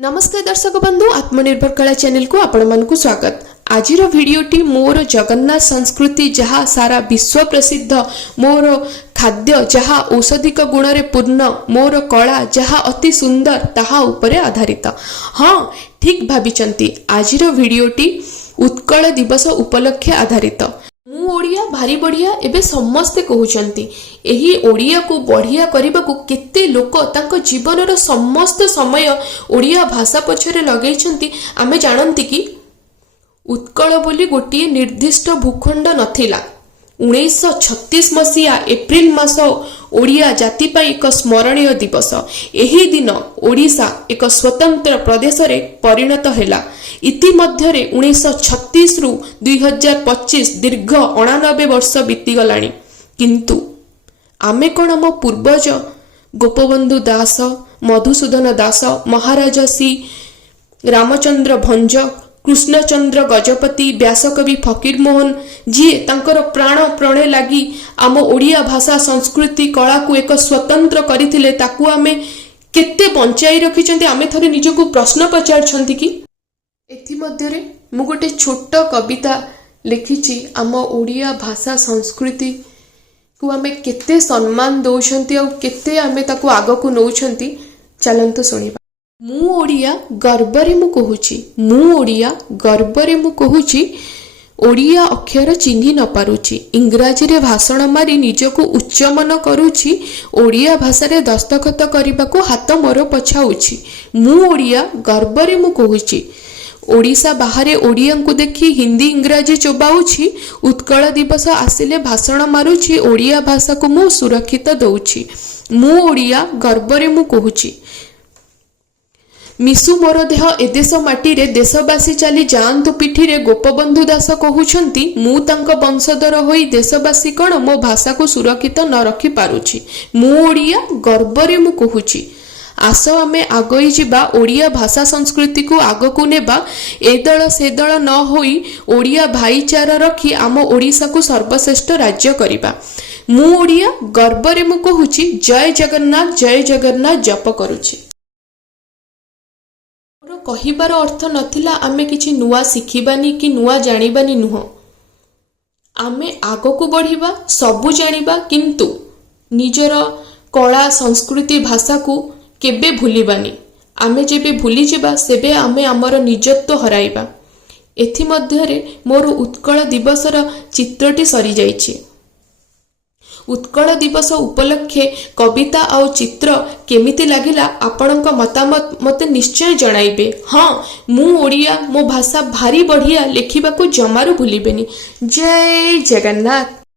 नमस्कार दर्शक बंधु आत्मनिर्भर कला चैनल को आपण मानकु स्वागत। आजिर भिडियोटी मोर जगन्नाथ संस्कृति जहा सारा विश्व प्रसिद्ध, मोर खाद्य जहा औषधिक गुण रे पूर्ण, मोर कला जहा अति सुंदर ताहा उपरे आधारित। हाँ ठीक भाविचंती, आजिर भिडियोटी उत्कल दिवस उपलक्षे आधारित। मु ओडिया भारी बढ़िया एबे समस्ते कहउचंती। एही ओडिया को बढ़िया करबा को केते लोक तांको जीवनर समस्त समय ओडिया भाषा पछरे लगैछंती। आमे जानंती कि उत्कल बोली गोटिए निर्दिष्ट भूखंड नथिला। 1936 मसीहा एप्रिल मास ओडिया जाति पाई एक स्मरणीय दिवस। एही दिन ओडिशा एक स्वतंत्र प्रदेश रे परिणत हेला। इति मध्यरे 1936 रु 2025 दीर्घ 89 वर्ष बीती गलानी। किंतु आमे कोन आम पूर्वज गोपबंधु दास, मधुसूदन दास, महाराज सी रामचंद्र भंज, कृष्णचंद्र गजपति, व्यासकवि फकीर मोहन जी तांकर प्राण प्रणय लगी आम ओडिया भाषा संस्कृति कला को एक स्वतंत्र करथिले, ताकू आमे केते बंचाई रखिचंती। आमे थरे निजको प्रश्न पचारछंती कि एथि मध्यरे मु गोटे छोट कविता लिखिछि। आम ओडिया भाषा संस्कृति को आमे केते सम्मान दौछंती और केते आमे ताकू आगो को नौछंती। चलंतु सुनिबा। मु ओडिया गर्वरे मु कहूछि, मु ओडिया गर्वरे मु कहूछि। ओडिया अक्षर चिन्हि न पारुछि, इंग्राजी रे भाषण मारी निजको उच्च मन करूछि। ओडिया भाषा रे दस्तखत करबाको हाथ मोर पछाउछि। मु ओडिया गर्वरे मु कहूछि। ओडिशा बाहरे ओडिया को देखी हिंदी इंग्राजी चोबाउछि। उत्कल दिवस आसिले भाषण मारुछि। ओडिया भाषा को मु सुरक्षित दउछि। मु ओडिया गर्वरे मु कहूछि। मिसु मोर देह ए देश माटी रे देशवासी चली जांतु पिठी रे गोपबंधु दास कहउछंती। मु तांको वंशधर होई देशवासी कोन मो भाषा को सुरक्षित न रखि पारुछि। मु ओडिया गर्वरे मु कहूछि। आस आमे आगई जिबा, ओडिया भाषा संस्कृति को आग को नेबा। ए दल से दल न होई ओडिया भाईचारा रखी आम ओडिशा को सर्वश्रेष्ठ राज्य करिबा। मु ओडिया गर्वरे मु कहूछि। जय जगन्नाथ जप करूछि। मोर कहिबार अर्थ नथिला आमे किछि नुआ शिखिबानी कि नुआ जानिबानी नुह। आमे आग को बढ़िबा, सबु जानिबा, किंतु निजर कला संस्कृति भाषा को केबे भूलिबानी। आमे जेबे भूली जिबा सेबे आमे आमर निजत्व हराइबा। एथि मध्यरे मोर उत्कल दिवसर चित्रटी सरी जाइछि। उत्कल दिवस उपलक्षे कविता और चित्र केमिति लागिला आपणक मतामत मते निश्चय जणाइबे। हाँ मु ओडिया मो भाषा भारी बढ़िया लेखिबा को जमारू भूलिबेनी। जय जगन्नाथ।